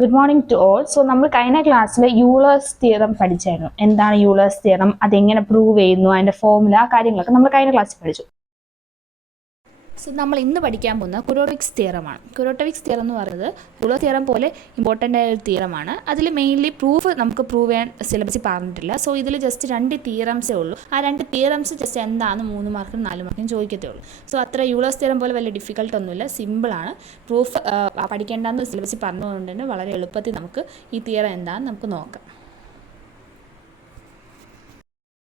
Good morning to all. So നമ്മൾ കഴിഞ്ഞ ക്ലാസ്സിൽ യൂളേഴ്സ് തിയറം പഠിച്ചായിരുന്നു. എന്താണ് യൂളേഴ്സ് തിയറം, അതെങ്ങനെ പ്രൂവ് ചെയ്യുന്നു, അതിന്റെ ഫോർമുല, ആ കാര്യങ്ങളൊക്കെ നമ്മൾ കഴിഞ്ഞ ക്ലാസ്സിൽ പഠിച്ചു. സോ നമ്മൾ ഇന്ന് പഠിക്കാൻ പോകുന്നത് കുരോട്ടോവിക്സ് തിയറമാണ്. കുരോട്ടോവിക്സ് തിയറം എന്ന് പറയുന്നത് യൂളർ തിയറം പോലെ ഇമ്പോർട്ടൻ്റ് ആയ ഒരു തിയറമാണ്. അതിൽ മെയിൻലി നമുക്ക് പ്രൂവ് ചെയ്യാൻ സിലബസിൽ പറഞ്ഞിട്ടില്ല. സോ ഇതിൽ ജസ്റ്റ് 2 തിയറംസേ ഉള്ളൂ. ആ 2 തിയറംസ് ജസ്റ്റ് എന്താണ് 3 മാർക്കും 4 മാർക്കും ചോദിക്കത്തേ ഉള്ളൂ. സോ അത്ര യൂളേഴ്സ് തിയറം പോലെ വലിയ ഡിഫിക്കൽട്ട് ഒന്നുമില്ല, സിമ്പിളാണ്. പ്രൂഫ് പഠിക്കേണ്ടെന്ന് സിലബസിൽ പറഞ്ഞതുകൊണ്ട് തന്നെ വളരെ എളുപ്പത്തിൽ നമുക്ക് ഈ തിയറം എന്താണെന്ന് നമുക്ക് നോക്കാം.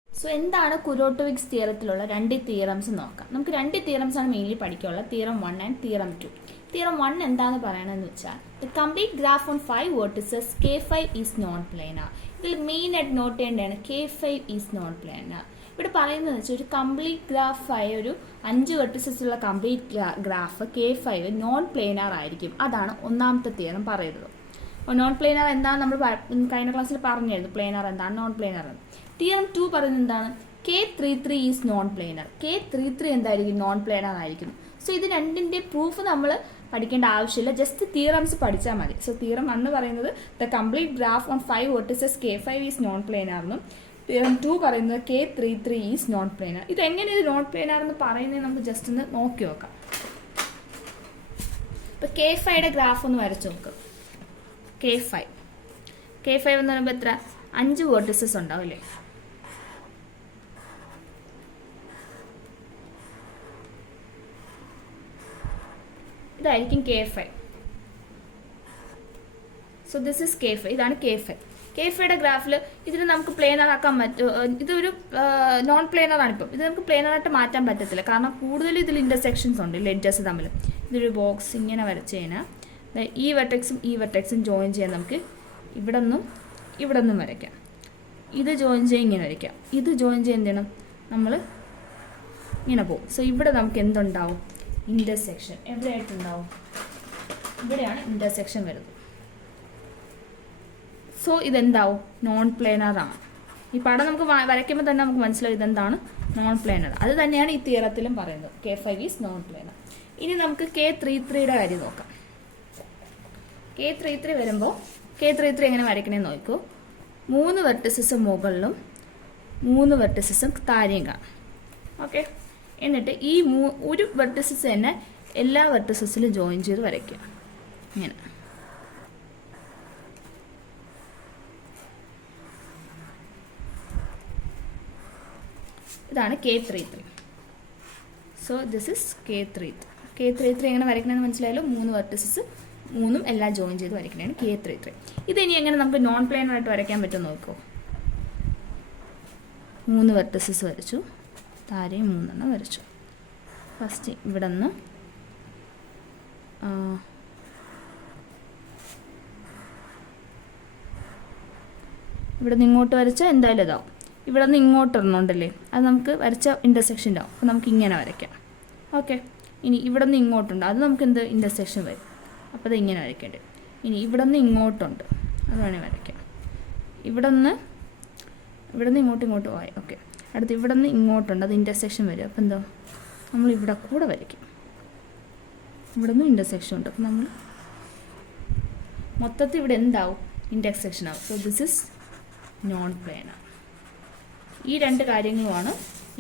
സോ എന്താണ് കുരോട്ടോവിക്സ് തിയറത്തിലുള്ള 2 തിയറംസ് നോക്കാം. നമുക്ക് 2 തിയറംസ് ആണ് മെയിൻലി പഠിക്കാനുള്ളത്, തിയറം 1 ആൻഡ് തിയറം 2. തിയറം 1 എന്താണെന്ന് പറയണമെന്ന് വെച്ചാൽ the complete graph on 5 vertices K5 is non planar. ഇതിൽ മെയിൻ ആയിട്ട് നോട്ട് ചെയ്യേണ്ടതാണ് K5 ഈസ് നോൺ പ്ലാനർ. ഇവിടെ പറയുന്നത് വെച്ചാൽ ഒരു കംപ്ലീറ്റ് ഗ്രാഫായ ഒരു 5 വെർട്ടിസസ് ഉള്ള complete graph K5 non planar ആയിരിക്കും. അതാണ് ഒന്നാമത്തെ തിയറം പറയുന്നത്. നോൺ പ്ലാനർ എന്താണ് നമ്മൾ കഴിഞ്ഞ ക്ലാസ്സിൽ പറഞ്ഞായിരുന്നു, പ്ലാനർ എന്താണ്, നോൺ പ്ലാനർ എന്ന്. തിയറം 2 പറയുന്നത് എന്താണ്, K33 is non planar. K33 എന്തായിരിക്കും, നോൺ പ്ലാനർ ആയിരിക്കും. സോ ഇത് രണ്ടിൻ്റെ പ്രൂഫ് നമ്മൾ പഠിക്കേണ്ട ആവശ്യമില്ല, ജസ്റ്റ് തിയറംസ് പഠിച്ചാൽ മതി. സോ തിയറം 1 പറയുന്നത് the complete graph on 5 vertices K5 is non planar എന്നും തിയറം 2 പറയുന്നത് K33 ഈസ് നോൺ പ്ലാനർ. ഇത് എങ്ങനെ ഇത് നോൺ പ്ലാനർ എന്ന് പറയുന്നത് നമുക്ക് ജസ്റ്റ് ഒന്ന് നോക്കി നോക്കാം. ഇപ്പോൾ K5യുടെ ഗ്രാഫ് ഒന്ന് വരച്ച് നോക്കുക. K5 എന്ന് പറയുമ്പോൾ എത്ര, 5 വേർട്ടിസസ് ഉണ്ടാവും അല്ലേ. ഇതായിരിക്കും K5. So this is K5. ഇതാണ് K5. K5യുടെ ഗ്രാഫിൽ ഇതിന് നമുക്ക് പ്ലേനർ ആക്കാൻ പറ്റും. ഇതൊരു നോൺ പ്ലേനർ ആണ്. ഇപ്പം ഇത് നമുക്ക് പ്ലേനറായിട്ട് മാറ്റാൻ പറ്റത്തില്ല, കാരണം കൂടുതൽ ഇതിൽ ഇന്റർസെക്ഷൻസ് ഉണ്ട്, ലെഡ്ജസ് തമ്മിൽ. ഇതൊരു ബോക്സ് ഇങ്ങനെ വരച്ച് കഴിഞ്ഞാൽ ഈ വെർട്ടെക്സും ജോയിൻ ചെയ്യാൻ നമുക്ക് ഇവിടെ നിന്നും വരയ്ക്കാം. ഇത് ജോയിൻ ചെയ്യാൻ ഇങ്ങനെ വരയ്ക്കാം. ഇത് ജോയിൻ ചെയ്യാൻ എന്ത് ചെയ്യണം, നമ്മൾ ഇങ്ങനെ പോകും. സോ ഇവിടെ നമുക്ക് എന്തുണ്ടാവും, ഇന്റർസെക്ഷൻ എവിടെയായിട്ടുണ്ടാവും, ഇവിടെയാണ് ഇന്റർസെക്ഷൻ വരുന്നത്. സോ ഇതെന്താവും, നോൺ പ്ലാനർ ആണ്. ഈ പടം നമുക്ക് വരയ്ക്കുമ്പോൾ തന്നെ നമുക്ക് മനസ്സിലാവും ഇതെന്താണ്, നോൺ പ്ലാനർ. അത് തന്നെയാണ് ഈ തിയറത്തിലും പറയുന്നത്, K5 ഈസ് നോൺ പ്ലാനർ. ഇനി നമുക്ക് K33യുടെ കാര്യം നോക്കാം. K33 വരുമ്പോൾ K33 എങ്ങനെ വരയ്ക്കണമെന്ന് നോക്കൂ. 3 വെർട്ടിസസ് മുകളിലും 3 വെർട്ടിസസും താഴെയും കാണാം. ഓക്കെ, എന്നിട്ട് ഈ ഒരു വെർട്ടിസസ് തന്നെ എല്ലാ വെർട്ടിസസിലും ജോയിൻ ചെയ്ത് വരയ്ക്കുക. ഇങ്ങനെ ഇതാണ് K33. So this is K33 എങ്ങനെ വരയ്ക്കണമെന്ന് മനസ്സിലായാലും 3 വെർട്ടിസസ് 3 എല്ലാം ജോയിൻ ചെയ്ത് വരയ്ക്കണതാണ് K33. ഇത് ഇനി എങ്ങനെ നമുക്ക് നോൺ പ്ലാനർ ആയിട്ട് വരയ്ക്കാൻ പറ്റുമെന്ന് നോക്കൂ. 3 വെർട്ടിസസ് വരച്ചു, താഴെയും 3 വരച്ചു. ഫസ്റ്റ് ഇവിടെ നിന്ന് ഇങ്ങോട്ട് വരച്ചാൽ എന്തായാലും ഇതാവും. ഇവിടെ നിന്ന് ഇങ്ങോട്ട് ഇടണുണ്ടല്ലേ, അത് നമുക്ക് വരച്ച ഇൻ്റർസെക്ഷൻ ഉണ്ടാവും. അപ്പോൾ നമുക്ക് ഇങ്ങനെ വരയ്ക്കാം. ഓക്കെ, ഇനി ഇവിടെ നിന്ന് ഇങ്ങോട്ടുണ്ട്, അത് നമുക്ക് എന്ത് ഇൻ്റർസെക്ഷൻ വരും. അപ്പോൾ അത് ഇങ്ങനെ വരയ്ക്കേണ്ടത്. ഇനി ഇവിടെ നിന്ന് ഇങ്ങോട്ടുണ്ട്, അത് വേണമെങ്കിൽ വരയ്ക്കാം. ഇവിടെ നിന്ന് ഇങ്ങോട്ട് പോയി. ഓക്കെ, അടുത്ത് ഇവിടെ നിന്ന് ഇങ്ങോട്ടുണ്ട്, അത് ഇൻ്റർസെക്ഷൻ വരും. അപ്പോൾ എന്താ, നമ്മൾ ഇവിടെ കൂടെ വരയ്ക്കും. ഇവിടെ നിന്ന് ഇൻ്റർസെക്ഷൻ ഉണ്ട്, അപ്പോൾ നമ്മൾ മൊത്തത്തിൽ ഇവിടെ എന്താവും, ഇൻ്റർസെക്ഷൻ ആവും. So this is non planar. ഈ 2 കാര്യങ്ങളുമാണ്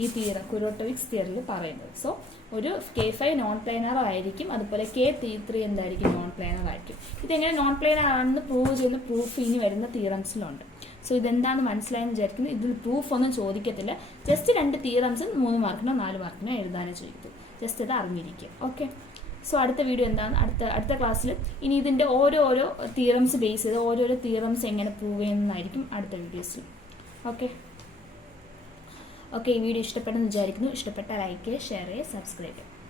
ഈ തിയറം, കുരോട്ടോവിക്സ് തിയറിൽ പറയുന്നത്. സോ ഒരു K5 നോൺ പ്ലാനർ ആയിരിക്കും, അതുപോലെ K33 എന്തായിരിക്കും, നോൺ പ്ലാനർ ആയിരിക്കും. ഇതെങ്ങനെ നോൺ പ്ലാനർ ആണെന്ന് പ്രൂവ് ചെയ്യുന്ന പ്രൂഫ് ഇനി വരുന്ന തിയറംസിലുണ്ട്. സോ ഇതെന്താണെന്ന് മനസ്സിലായെന്ന് വിചാരിക്കുന്നു. ഇതിൽ പ്രൂഫ് ഒന്നും ചോദിക്കത്തില്ല, ജസ്റ്റ് 2 തിയറംസ് 3 മാർക്കിനോ 4 മാർക്കിനോ എഴുതാനോ ചോദിക്കും. ജസ്റ്റ് ഇത് അറിഞ്ഞിരിക്കുക. ഓക്കെ, സോ അടുത്ത വീഡിയോ എന്താണ്, അടുത്ത ക്ലാസ്സിൽ ഇനി ഇതിൻ്റെ ഓരോ തിയറംസ് ബേസ് ചെയ്ത് ഓരോരോ തിയറംസ് എങ്ങനെ പ്രൂവ് ചെയ്യുന്നതായിരിക്കും അടുത്ത വീഡിയോസിൽ. ഓക്കെ, ഈ വീഡിയോ ഇഷ്ടപ്പെട്ടെന്ന് വിചാരിക്കുന്നു. ഇഷ്ടപ്പെട്ട ലൈക്ക് ചെയ്യുക, ഷെയർ ചെയ്യുക, സബ്സ്ക്രൈബ് ചെയ്യുക.